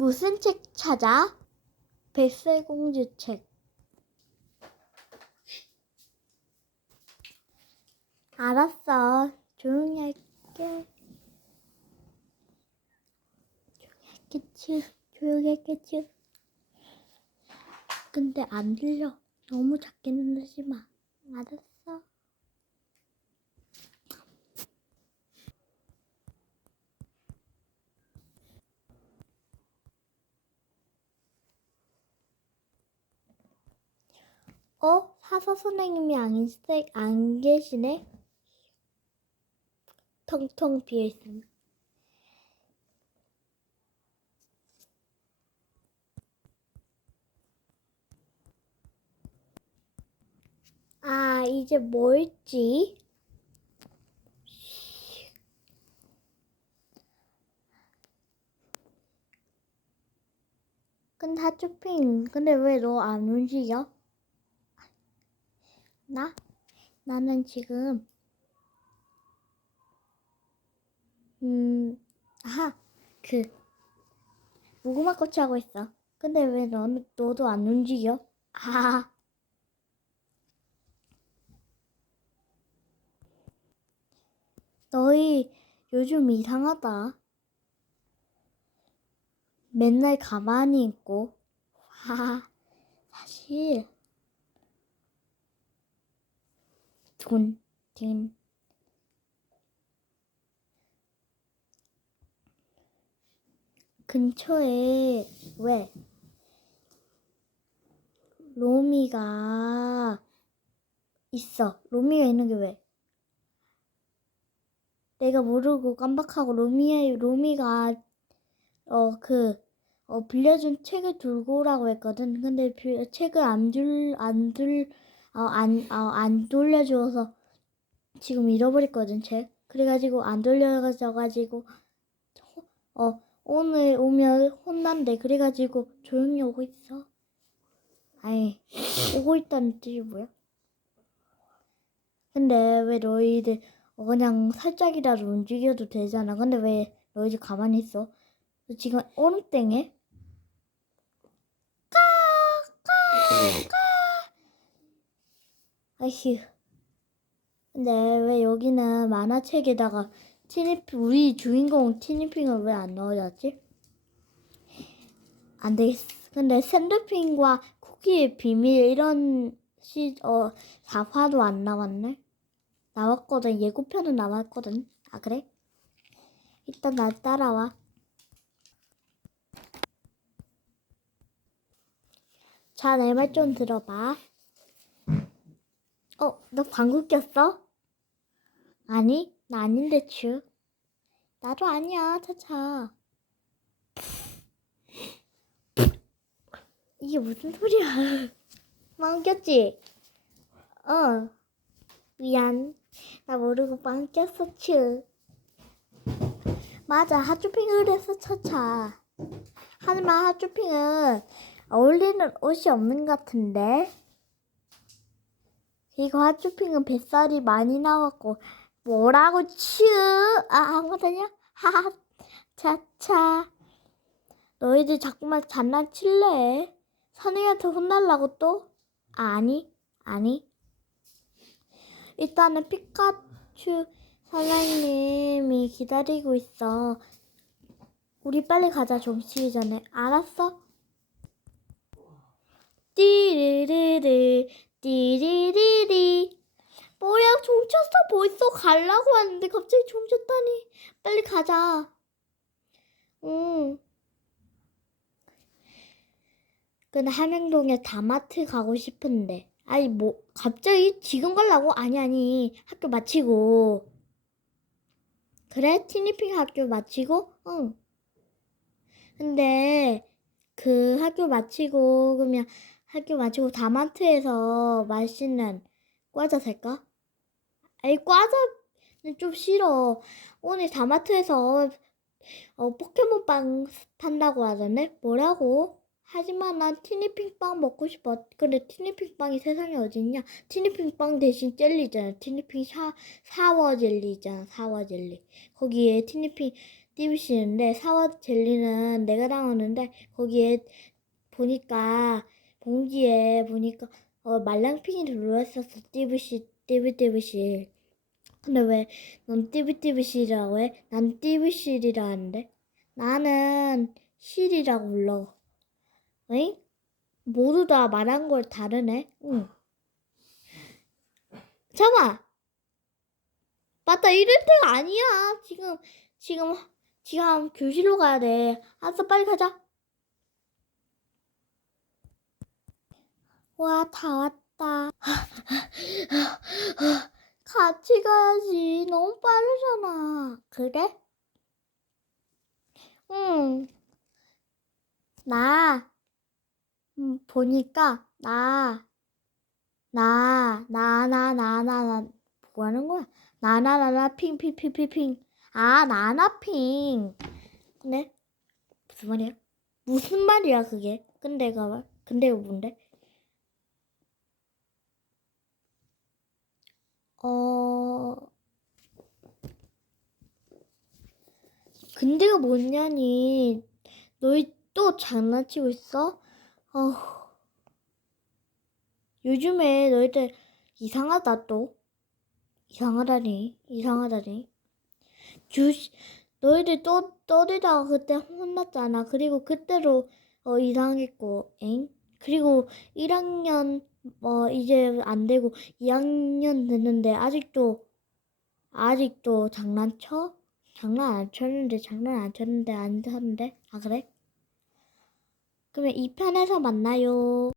무슨 책 찾아? 백설공주 책. 알았어. 조용히 할게. 조용히 했겠지. 조용히 했겠지. 근데 안 들려. 너무 작게 누르지 마. 알았어. 어? 사서 선생님이 안, 세- 안 계시네? 텅텅 비어 있습니다. 아, 이제 뭐 있지? 근데 하츄핑, 근데 왜 너 안 움직여? 나? 나는 지금, 음, 아하, 그, 무궁화 꽃이 하고 있어. 근데 왜 너는, 너도 안 움직여? 아, 너희 요즘 이상하다. 맨날 가만히 있고. 하, 사실, 돈, 돈. 근처에, 왜? 로미가 있어. 로미가 있는 게 왜? 내가 모르고 깜빡하고 로미의 로미가 어그 어 빌려준 책을 들고 오라고 했거든. 근데 빌- 책을 안 줄안들 어 안 어 안 돌려줘서 지금 잃어버렸거든 책. 그래가지고 안 돌려져 가지고 어 오늘 오면 혼난대. 그래가지고 조용히 오고 있어. 아이 오고 있다는 뜻이 뭐야? 근데 왜 너희들 어, 그냥 살짝이라도 움직여도 되잖아. 근데 왜 너희들 가만히 있어? 너 지금 얼음땡에? 아휴. 근데 왜 여기는 만화책에다가 티니핑, 우리 주인공 티니핑을 왜 안 넣어놨지? 안 되겠어. 근데 샌드핑과 쿠키의 비밀 이런 시, 어, 4화도 안 나왔네? 나왔거든. 예고편은 나왔거든. 아, 그래? 일단 날 따라와. 자, 내 말 좀 들어봐. 어, 너 방구 꼈어? 아니, 나 아닌데, 츄. 나도 아니야, 차차. 이게 무슨 소리야? 방구 꼈지? 어. 미안. 나 모르고 빵 꼈어, 츄. 맞아, 핫쇼핑을 했어, 차차. 하지만 핫쇼핑은 어울리는 옷이 없는 것 같은데. 그리고 핫쇼핑은 뱃살이 많이 나왔고, 뭐라고, 츄? 아, 아무거냐? 하하, 차차. 너희들 자꾸만 장난칠래? 선생님한테 혼날라고 또? 아, 아니, 아니. 일단은 피카츄 사장님이 기다리고 있어. 우리 빨리 가자, 좀 쉬기 전에. 알았어? 띠리리리, 띠리리리. 벌써 가려고 하는데 갑자기 종 쳤다니. 빨리 가자. 응. 근데 함영동에 다마트 가고 싶은데. 아니, 뭐, 갑자기 지금 가려고? 아니, 아니. 학교 마치고. 그래? 티니핑 학교 마치고? 응. 근데, 그 학교 마치고, 그러면 학교 마치고 다마트에서 맛있는 과자 살까? 아니, 과자는 좀 싫어. 오늘 다마트에서, 어, 포켓몬빵 판다고 하던데? 뭐라고? 하지만 난 티니핑빵 먹고 싶어. 근데 티니핑빵이 세상에 어딨냐? 티니핑빵 대신 젤리잖아. 티니핑 샤, 사워 젤리 있잖아. 사워 젤리. 거기에 티니핑, 띠부씨인데 사와 젤리는 내가 나오는데 거기에 보니까 봉지에 보니까 어, 말랑핑이 들어있었어 띠부씨 띠부띠부씨 근데 왜 넌 띠부띠부씨라고 해? 난 띠부실이라 하는데. 나는 실이라고 불러. 응? 모두 다 말한 걸 다르네. 응. 잠깐만 맞다. 이럴 때가 아니야. 지금 지금 지금 교실로 가야 돼. 알았어. 빨리 가자. 와 다 왔다 같이 가야지 너무 빠르잖아 그래? 응 나 음, 보니까 나 나, 나, 나, 나, 나, 나, 뭐 하는 거야? 나, 나, 나, 나, 핑, 핑, 핑, 핑, 핑. 아, 나나 핑. 근데, 무슨 말이야? 무슨 말이야, 그게? 근데가, 말- 근데가 뭔데? 어, 근데가 뭐냐니. 너희 또 장난치고 있어? 어, 요즘에 너희들 이상하다 또. 이상하다니, 이상하다니. 주시, 너희들 또 떠들다가 그때 혼났잖아. 그리고 그때로 어, 이상했고, 엥? 그리고 1학년 뭐 이제 안 되고 2학년 됐는데 아직도 아직도 장난쳐? 장난 안 쳤는데 장난 안 쳤는데 안 쳤는데 아 그래? 그러면 2편에서 만나요.